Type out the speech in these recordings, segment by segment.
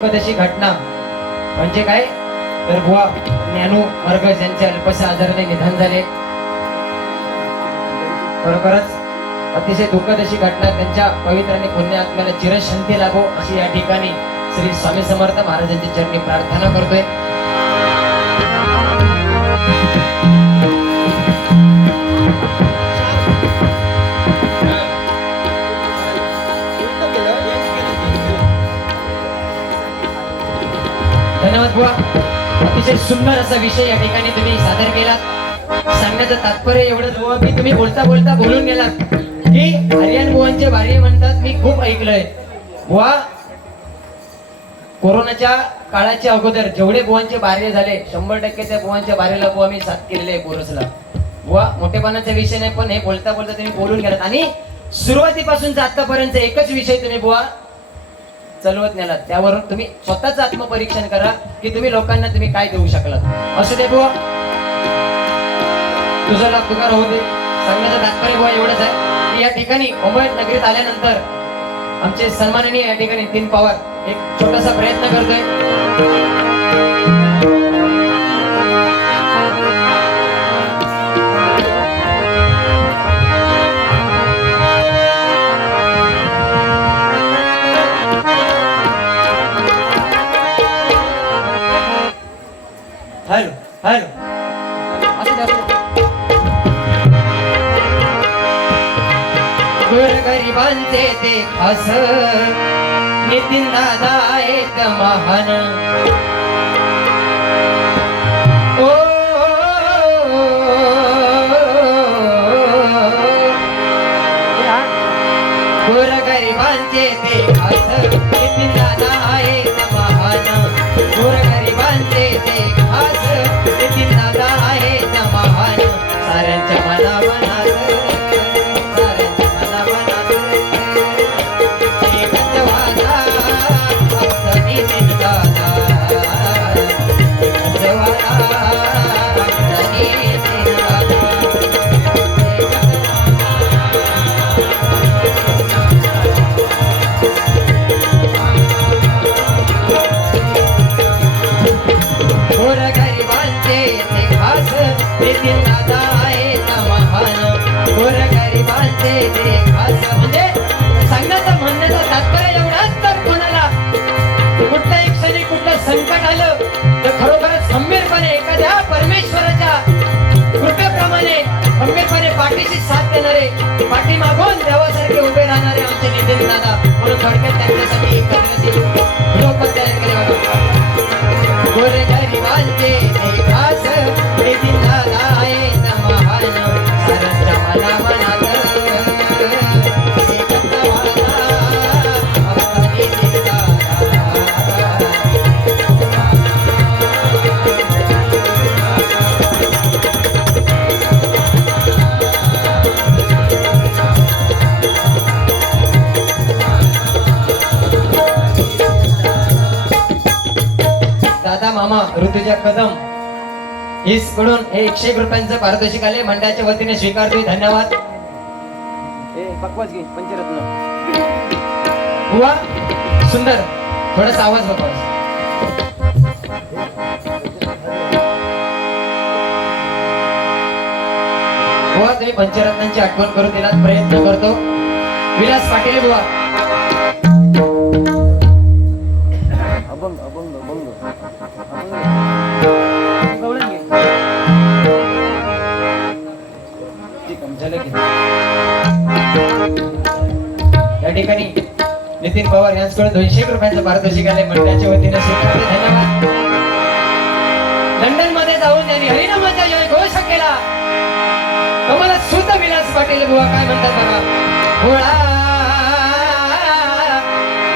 तशी घटना म्हणजे काय तर बुवा ज्ञानू वर्ग ज्यांचे अल्पशा आजाराने निधन झाले, खरोखरच अतिशय दुःखद अशी घटना. त्यांच्या पवित्र आणि पुण्य आत्म्याला चिरशांती लाभो अशी या ठिकाणी श्री स्वामी समर्थ महाराजांच्या चरणी प्रार्थना करतोय. धन्यवाद बुवा. अतिशय सुंदर असा विषय या ठिकाणी तुम्ही सादर केला. सांगण्याचं तात्पर्य एवढंच बुवा की तुम्ही बोलता बोलता बोलून गेलात की हरियाण बुवांचे बारे म्हणतात. मी खूप ऐकलंय बुवा. कोरोनाच्या काळाच्या अगोदर जेवढे बुवांचे बारे झाले 100% त्या बुवांच्या बारेला बुवा मी साथ केलेले आहे कोरसला. बुवा मोठेपणाचा विषय नाही, पण हे बोलता बोलता तुम्ही बोलून गेलात आणि सुरुवातीपासून आतापर्यंत एकच विषय तुम्ही बुवा चालवत नेलात. त्यावरून तुम्ही स्वतःच आत्मपरीक्षण करा की तुम्ही लोकांना तुम्ही काय देऊ शकलात. असू दे बुवा, तुझा लाभ तुकार होऊ दे. सांगण्याचं तात्पर्य बुवा एवढंच आहे की या ठिकाणी मुंबई नगरीत आल्यानंतर आमचे सन्माननीय या ठिकाणी नितीन पवार एक छोटासा प्रयत्न करतोय. हॅलो हॅलो गोरगरिबांचे ते खास नितीन दादा आहेत महान. ओ गोरगरिबांचे ते खास नितीन दादा आहेत महान. गोरगरिबांचे ते खास नितीन दादा आहेत महान. साऱ्यांच्या मनामनात म्हणजे सांगण्याचं म्हणण्याचं तात्पर्य एवढाच. तर कोणाला कुठल्याही क्षणी कुठलं संकट आलं तर खरोखरच खंबीरपणे एखाद्या परमेश्वराच्या कृपेप्रमाणे खंबीरपणे पाठीशी साथ देणारे, पाठी मागून देवासारखे उभे राहणारे आमचे नितीन दादा. म्हणून थोडक्यात त्यांच्यासाठी लोक तयार केले होते. गोरगरिबांचे ते खास नितीन दादा आहेत महान. साऱ्यांच्या मनामनात मामा ऋतुजा कदम हिस कडून हे 101 रुपयांचं पारितोषिक आले. मंडळाच्या वतीने स्वीकारतोय. धन्यवाद. पंचरत्न बुवा सुंदर थोडासा आवाज बघा. बुवा तुम्ही पंचरत्नांची आठवण करून दिलात, प्रयत्न करतो. विलास पाटील बुवा. या ठिकाणी नितीन पवार यांच्याकडे 200 रुपयांचं पारितोषिक आले. मंडळाच्या वतीने स्वीकारते. धन्यवाद. लंडन मध्ये जाऊन त्यांनी हरिनामाचा जयघोष केला. तुम्हाला सुद्धा विलास पाटील बुवा काय म्हणतात बघा. होळा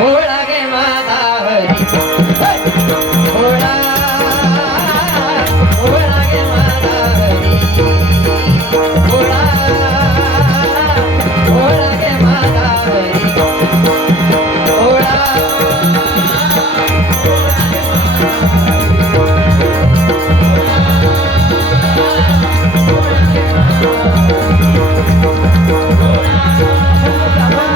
होळा गे माझा हरी, होळा होळा गे माझा हरी, होळा होळा गे माझा हरी, होळा होळा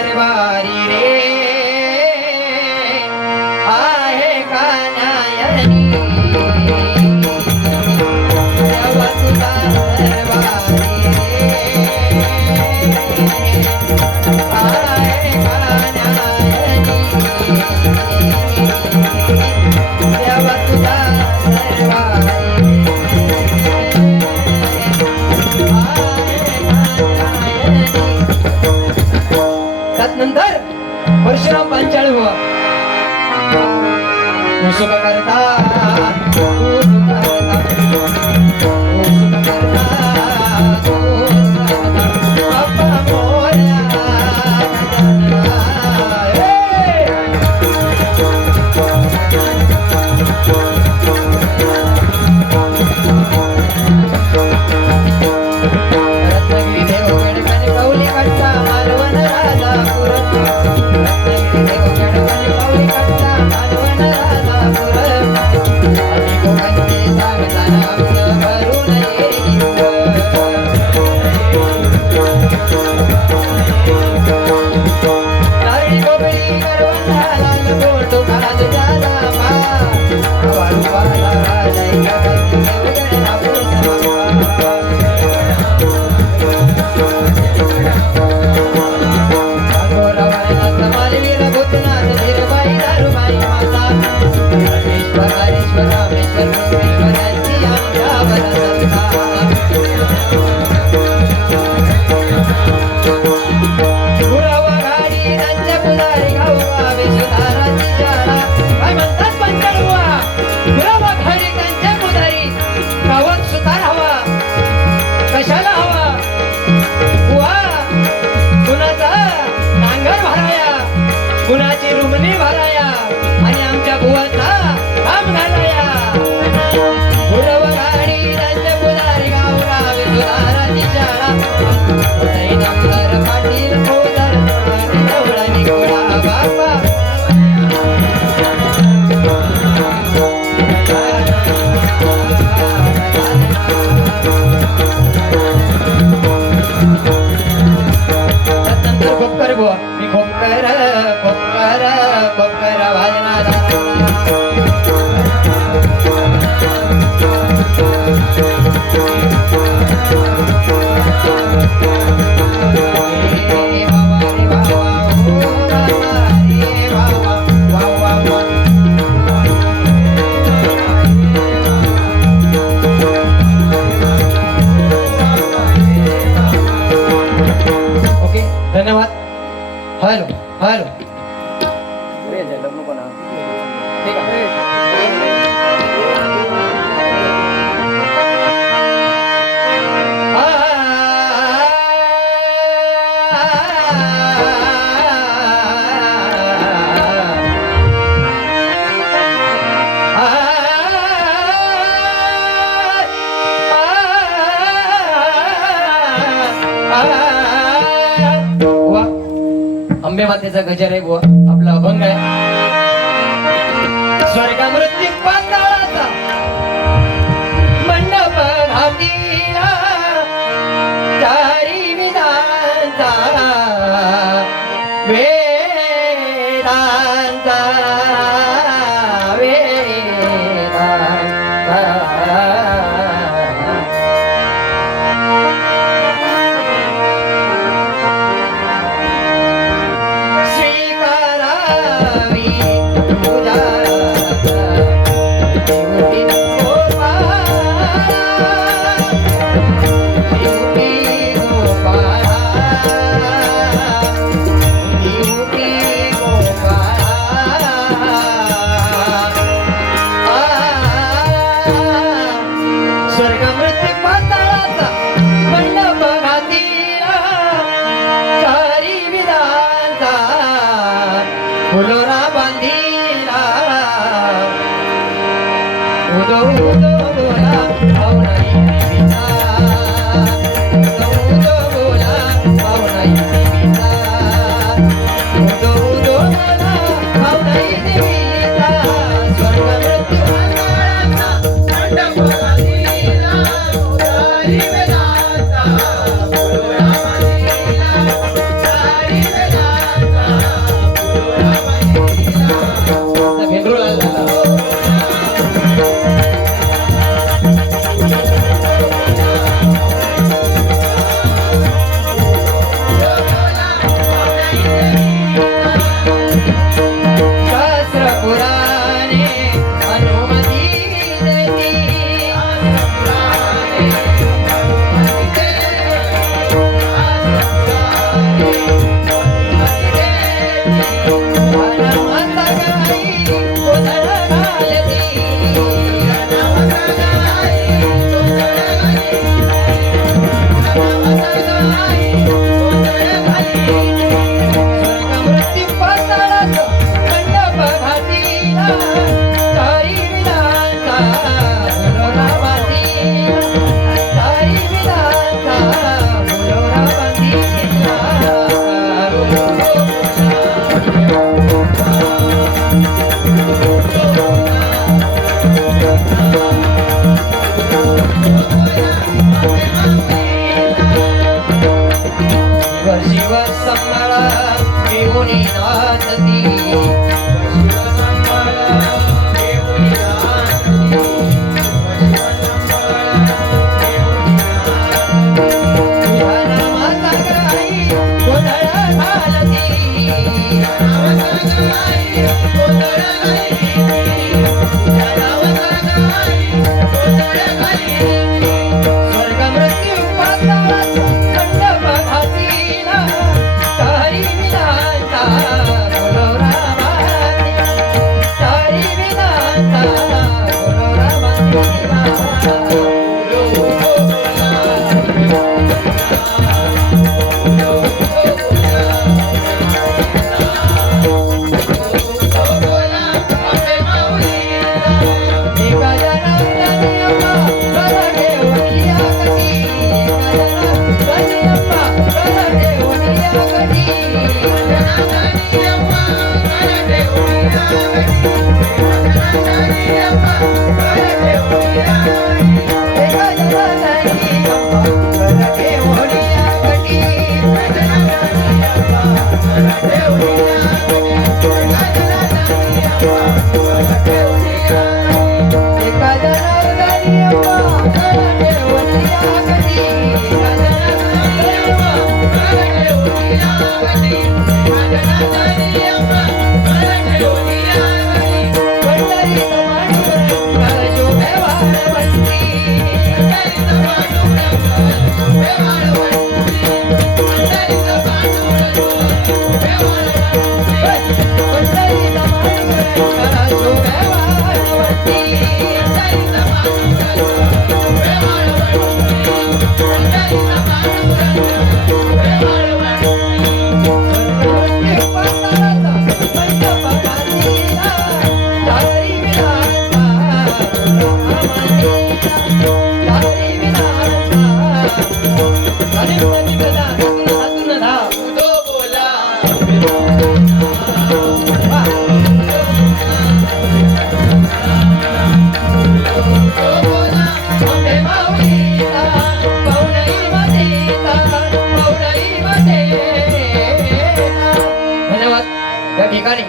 दरबारी रे आहे कानायनी देवा तुझा दरबारी आहे कानायनी देवा तुझा दरबारी नंतर परशुराम पांचाळ हुआ सुख करता कुणाची रुमणी भराया आणि आमच्या बुवाचा काम घालाया गुरव गाडी त्यांच्या पुजारी गावरा विजुदाराची शाळा उदय नंबर पाटील खोदर नवळा निकोळा बापा नंतर खोपकर बुवा मी खोपकर वाजनादार ओके धन्यवाद हॅलो हॅलो अंबे मातेचा गजर आहे बुवा आपला अभंग आहे स्वर्ग मृत्यू पाताळाचा मंडप घातीला चारी विधांचा वेदांचा फुलोरा बांधीला उदो उदो बोला पावनाई देवीचा उदो बोला पावनाई देवीचा उदो उदो बोला पावनाई देवीचा स्वर्ग मृत्यू अंगाळाचा मंडप बांधीला उदारी वेदांचा फुलोरा बांधीला उदारी वेदांचा शास्त्र पुराणे अनुमती देती माता गाई गोधड घालती मृत्यू पाताळात मंडप घातीला तारी विधाता फुलोरा बांधीला तारी विधाता फुलोरा बांधीला शिव संबळा घेऊनी नाचती माता गाई गोधड घालती स्वर्ग मृत्यू पाताळात मंडप घातीला तारी विधाता फुलोरा बांधीला तारी विधाता फुलोरा बांधीला एका जनावराने अम्मा गळा घेऊन या कटी जनावराने अम्मा गळा घेऊन या कटी एका जनावराने अम्मा गळा घेऊन या कटी एका जनावराने अम्मा गळा घेऊन या कटी पंढरीत पांडुरंग शोभे वाळवंटी पंढरीत पांडुरंग शोभे वाळवंटी मृत्यू पाताळात मंडप घातीला तारी विधाता तारी विधाता गणपती गदा हातून धाव अंबे माऊलीला पाहुणाई मदेता पाहुणाई मदेता. धन्यवाद. या ठिकाणी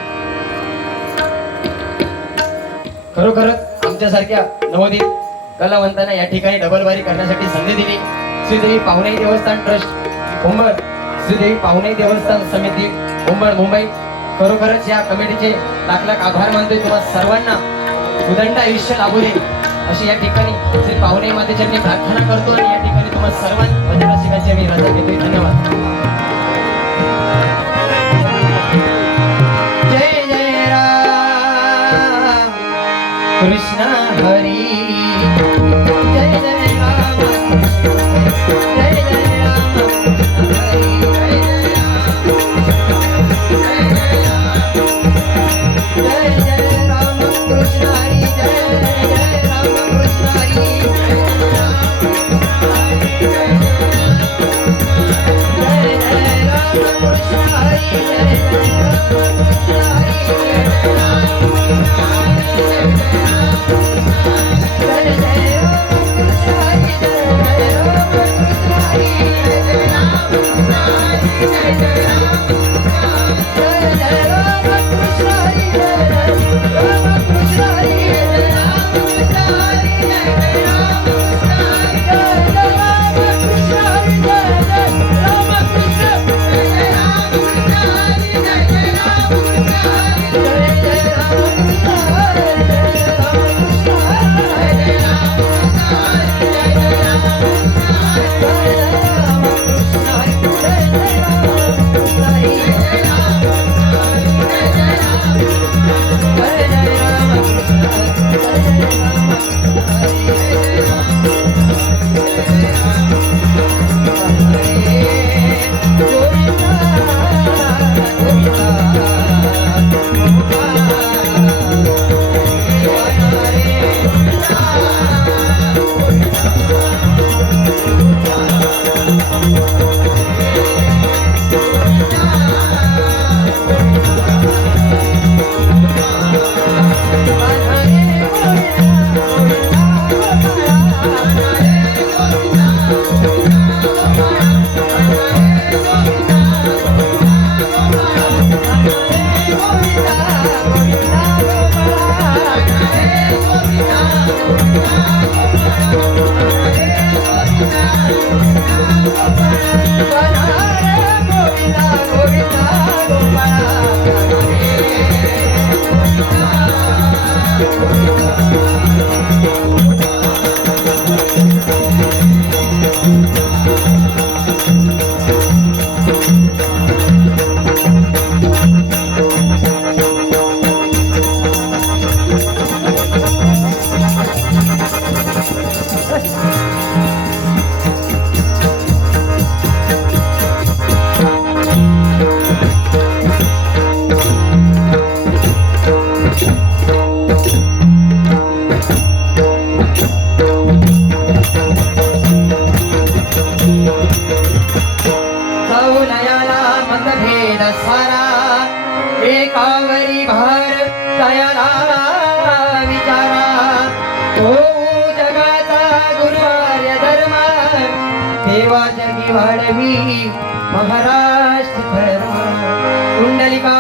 खरोखरच आमच्यासारख्या नवोदित कलावंतांना या ठिकाणी डबलबारी करण्यासाठी संधी दिली. श्रीदेवी पाहुणाई देवस्थान ट्रस्ट मुंबई, श्रीदेवी पाहुणाई देवस्थान समिती मुंबई मुंबई खरोखरच या कमिटीचे लाख लाख आभार मानतोय. तुम्हा सर्वांना उदंड आयुष्य लाभू दे अशी या ठिकाणी श्री पाहुणे मातेच्या मी प्रार्थना करतो आणि या ठिकाणी तुम्हा सर्वांना भजनाशिकांची मी रजा घेतोय. धन्यवाद. जय जय राम कृष्ण हरी जय जय राम जय जय राम हरी जय जय राम कृष्ण हरी जय जय राम कृष्ण हरी जय जय राम कृष्ण हरी जय जय राम कृष्ण हरी जाऊनयाला मतभेद सारा एकावरी भार दयाला विचारा हो जगाचा गुरुवार्य धर्म देवा जगी वाढवी महाराष्ट्र धर्म कुंडलिका